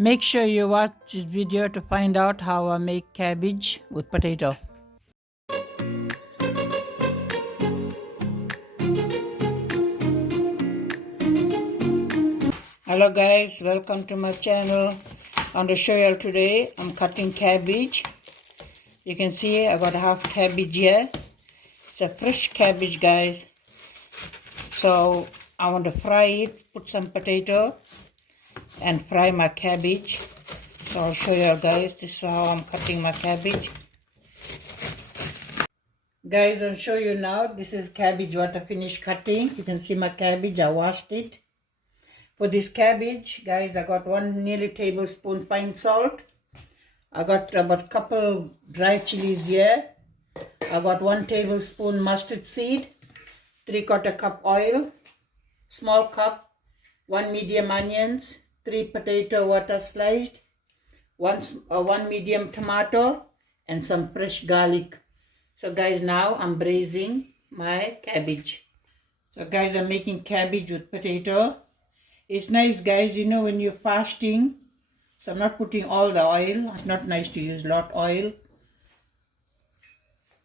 Make sure you watch this video to find out how I make cabbage with potato. Hello guys, welcome to my channel. On the show you today, I'm cutting cabbage. You can see I got half cabbage here. It's a fresh cabbage, guys. So I want to fry it, put some potato and fry my cabbage. So I'll show you guys, this is how I'm cutting my cabbage. Guys, I'll show you now. This is cabbage what I finished cutting. You can see my cabbage, I washed it. For this cabbage, guys, I got nearly tablespoon fine salt. I got about couple dry chilies here. I got 1 tablespoon mustard seed, 3/4 cup oil, small cup, 1 medium onions, 3 potato water sliced, one medium tomato, and some fresh garlic. So guys, now I'm braising my cabbage. So guys, I'm making cabbage with potato. It's nice, guys, you know, when you're fasting. So I'm not putting all the oil. It's not nice to use a lot oil.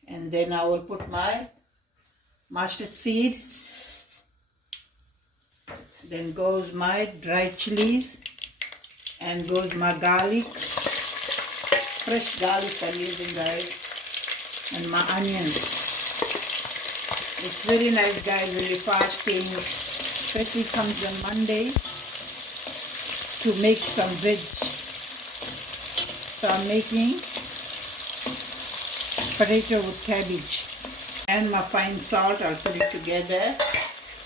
And then I will put my mustard seed. Then goes my dry chilies. And goes my garlic. Fresh garlic I'm using, guys. And my onions. It's very nice, guys, when you're fasting. Especially comes on Monday, to make some veg. So I'm making potato with cabbage and my fine salt. I'll put it together.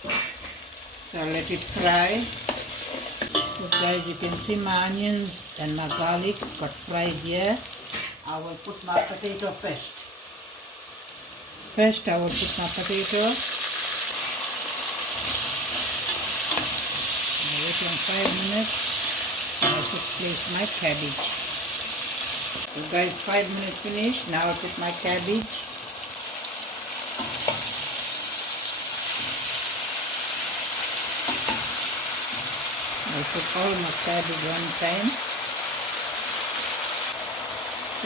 So I'll let it fry. So guys, you can see my onions and my garlic got fried here. I will put my potato first. First I will put my potato. In 5 minutes, I will place my cabbage. So guys, 5 minutes finished. Now I'll put my cabbage. I'll put all my cabbage one time.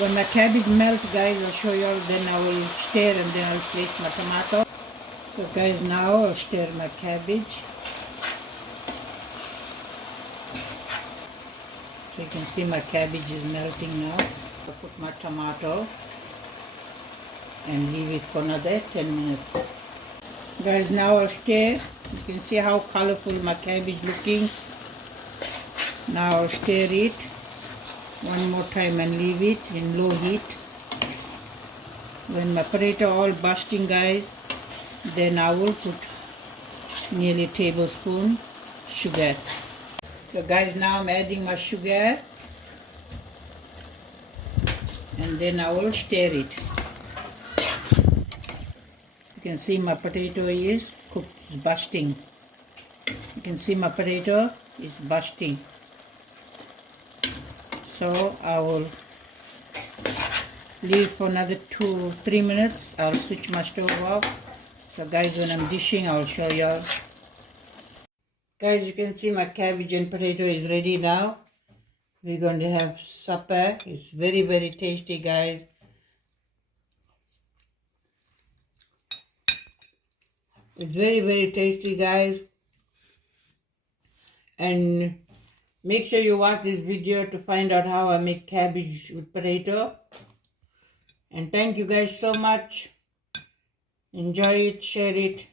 When my cabbage melts, guys, I'll show you all. Then I will stir and then I'll place my tomato. So guys, now I'll stir my cabbage. So you can see my cabbage is melting now. I'll put my tomato and leave it for another 10 minutes. Guys, now I'll stir. You can see how colorful my cabbage looking. Now I'll stir it one more time and leave it in low heat. When my potato all busting, guys, then I will put nearly a tablespoon sugar. So guys, now I'm adding my sugar and then I will stir it. You can see my potato is cooked, it's busting. You can see my potato is busting. So I will leave for another 2-3 minutes. I'll switch my stove off. So guys, when I'm dishing, I'll show you all. Guys, you can see my cabbage and potato is ready now. We're going to have supper. It's very, very tasty, guys. It's very, very tasty, guys. And make sure you watch this video to find out how I make cabbage with potato. And thank you guys so much. Enjoy it, share it.